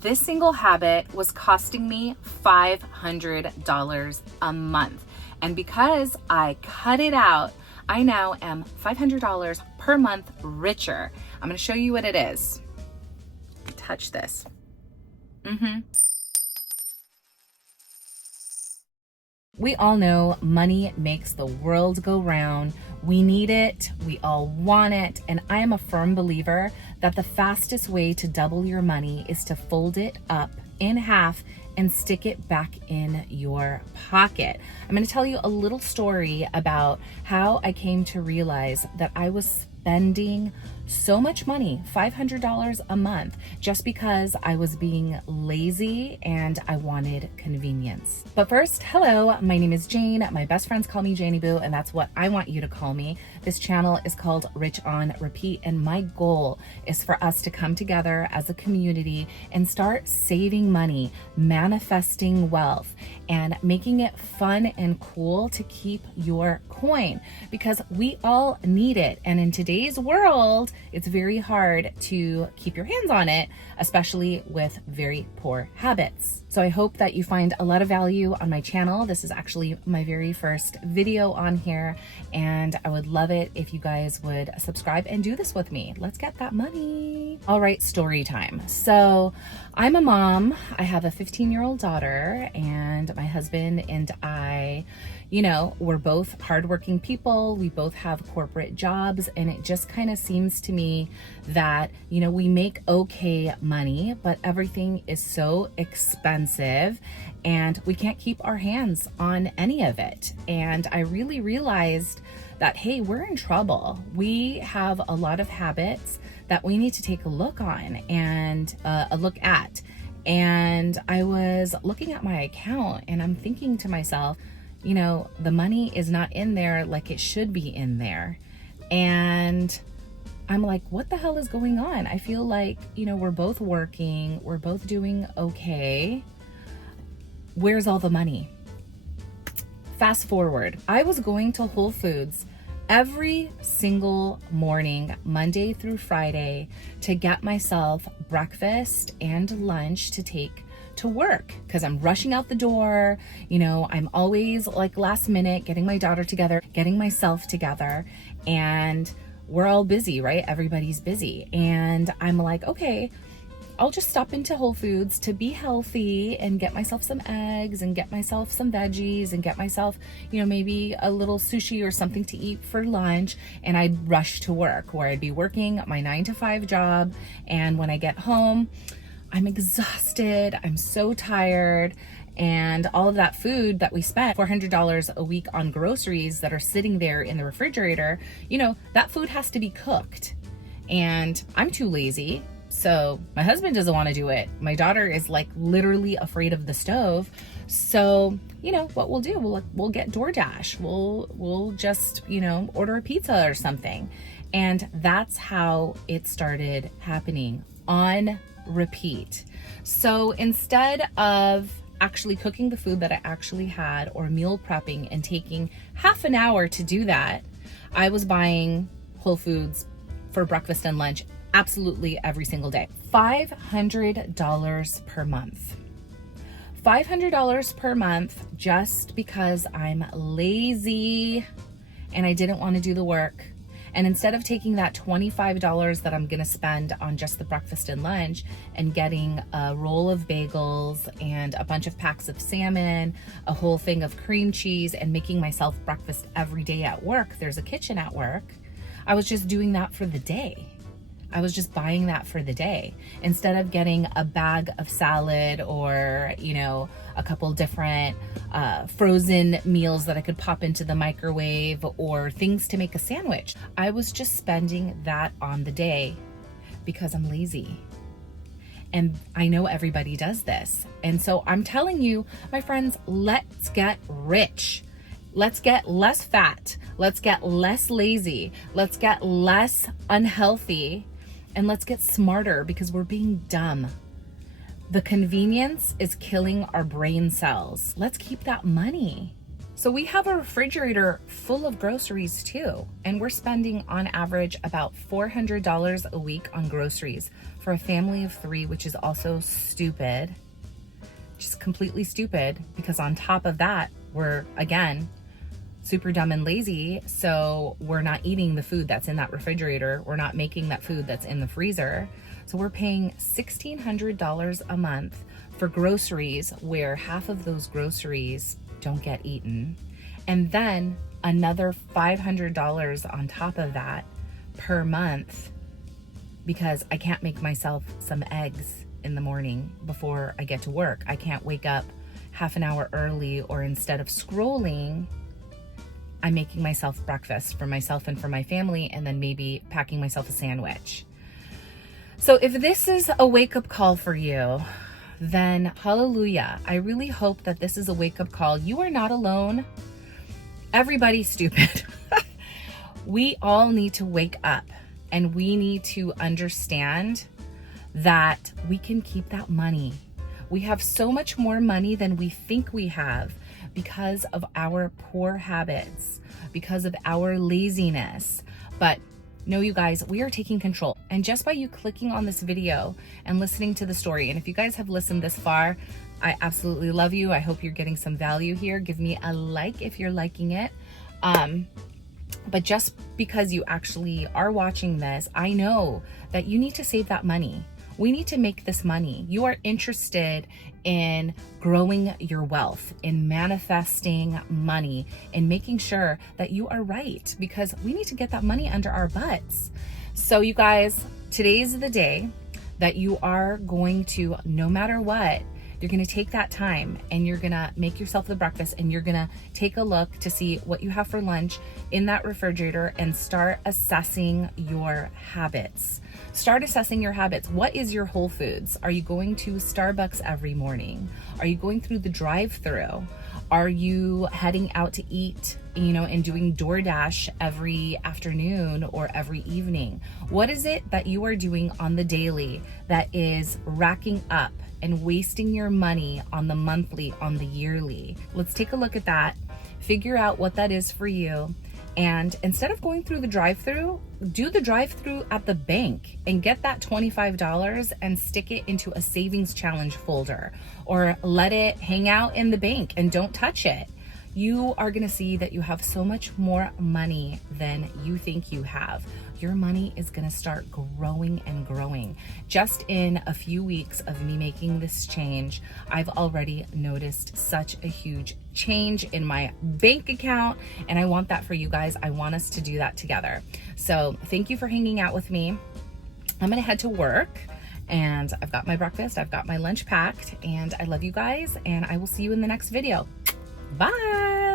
This single habit was costing me $500 a month. And because I cut it out, I now am $500 per month richer. I'm gonna show you what it is. Touch this. We all know money makes the world go round. We need it, we all want it, and I am a firm believer that the fastest way to double your money is to fold it up in half and stick it back in your pocket. I'm gonna tell you a little story about how I came to realize that I was spending so much money, $500 a month, just because I was being lazy and I wanted convenience. But first, hello, my name is Jane. My best friends call me Janie Boo, and that's what I want you to call me. This channel is called Rich on Repeat, and my goal is for us to come together as a community and start saving money, manifesting wealth, and making it fun and cool to keep your coin, because we all need it. And in today's world, it's very hard to keep your hands on it, especially with very poor habits. So I hope that you find a lot of value on my channel. This is actually my very first video on here, and I would love it if you guys would subscribe and do this with me. Let's get that money. All right, story time. So I'm a mom. I have a 15-year-old daughter, and my husband and I, you know, we're both hardworking people. We both have corporate jobs, and it just kind of seems to me that, you know, we make okay money, but everything is so expensive and we can't keep our hands on any of it. And I really realized that, hey, we're in trouble. We have a lot of habits that we need to take a look on and a look at. And I was looking at my account and I'm thinking to myself, you know, the money is not in there like it should be in there. And I'm like, what the hell is going on? I feel like, you know, we're both working, we're both doing okay. Where's all the money? Fast forward, I was going to Whole Foods every single morning, Monday through Friday, to get myself breakfast and lunch to take to work, because I'm rushing out the door. You know, I'm always like last minute getting my daughter together, getting myself together, and we're all busy, right? Everybody's busy. And I'm like, okay, I'll just stop into Whole Foods to be healthy and get myself some eggs and get myself some veggies and get myself, you know, maybe a little sushi or something to eat for lunch. And I'd rush to work, where I'd be working my 9-to-5 job. And when I get home, I'm exhausted, I'm so tired, and all of that food that we spent $400 a week on groceries that are sitting there in the refrigerator, you know, that food has to be cooked. And I'm too lazy, so my husband doesn't want to do it. My daughter is like literally afraid of the stove. So, you know, what we'll do, we'll get DoorDash. We'll just, you know, order a pizza or something. And that's how it started happening, on repeat. So instead of actually cooking the food that I actually had, or meal prepping and taking half an hour to do that, I was buying Whole Foods for breakfast and lunch absolutely every single day. $500 per month. $500 per month just because I'm lazy and I didn't want to do the work. And instead of taking that $25 that I'm gonna spend on just the breakfast and lunch and getting a roll of bagels and a bunch of packs of salmon, a whole thing of cream cheese, and making myself breakfast every day at work, there's a kitchen at work, I was just doing that for the day. I was just buying that for the day instead of getting a bag of salad or, you know, a couple different frozen meals that I could pop into the microwave or things to make a sandwich. I was just spending that on the day because I'm lazy. And I know everybody does this. And so I'm telling you, my friends, let's get rich. Let's get less fat. Let's get less lazy. Let's get less unhealthy. And let's get smarter, because we're being dumb. The convenience is killing our brain cells. Let's keep that money. So we have a refrigerator full of groceries too, and we're spending on average about $400 a week on groceries for a family of 3, which is also stupid, just completely stupid, because on top of that, we're again super dumb and lazy, so we're not eating the food that's in that refrigerator. We're not making that food that's in the freezer. So we're paying $1,600 a month for groceries, where half of those groceries don't get eaten. And then another $500 on top of that per month, because I can't make myself some eggs in the morning before I get to work. I can't wake up half an hour early, or instead of scrolling, I'm making myself breakfast for myself and for my family, and then maybe packing myself a sandwich. So if this is a wake-up call for you, then hallelujah. I really hope that this is a wake-up call. You are not alone. Everybody's stupid. We all need to wake up, and we need to understand that we can keep that money. We have so much more money than we think we have because of our poor habits, because of our laziness. But no, you guys, we are taking control. And just by you clicking on this video and listening to the story, and if you guys have listened this far, I absolutely love you. I hope you're getting some value here. Give me a like if you're liking it. But just because you actually are watching this, I know that you need to save that money. We need to make this money. You are interested in growing your wealth, in manifesting money, in making sure that you are right, because we need to get that money under our butts. So you guys, today's the day that you are going to, no matter what, you're going to take that time and you're going to make yourself the breakfast, and you're going to take a look to see what you have for lunch in that refrigerator and start assessing your habits. Start assessing your habits. What is your Whole Foods? Are you going to Starbucks every morning? Are you going through the drive-thru? Are you heading out to eat, and doing DoorDash every afternoon or every evening? What is it that you are doing on the daily that is racking up and wasting your money on the monthly, on the yearly? Let's take a look at that, figure out what that is for you. And instead of going through the drive-thru, do the drive-thru at the bank and get that $25 and stick it into a savings challenge folder, or let it hang out in the bank and don't touch it. You are going to see that you have so much more money than you think you have. Your money is going to start growing and growing. Just in a few weeks of me making this change, I've already noticed such a huge change in my bank account, and I want that for you guys. I want us to do that together. So thank you for hanging out with me. I'm going to head to work, and I've got my breakfast, I've got my lunch packed, and I love you guys, and I will see you in the next video. Bye.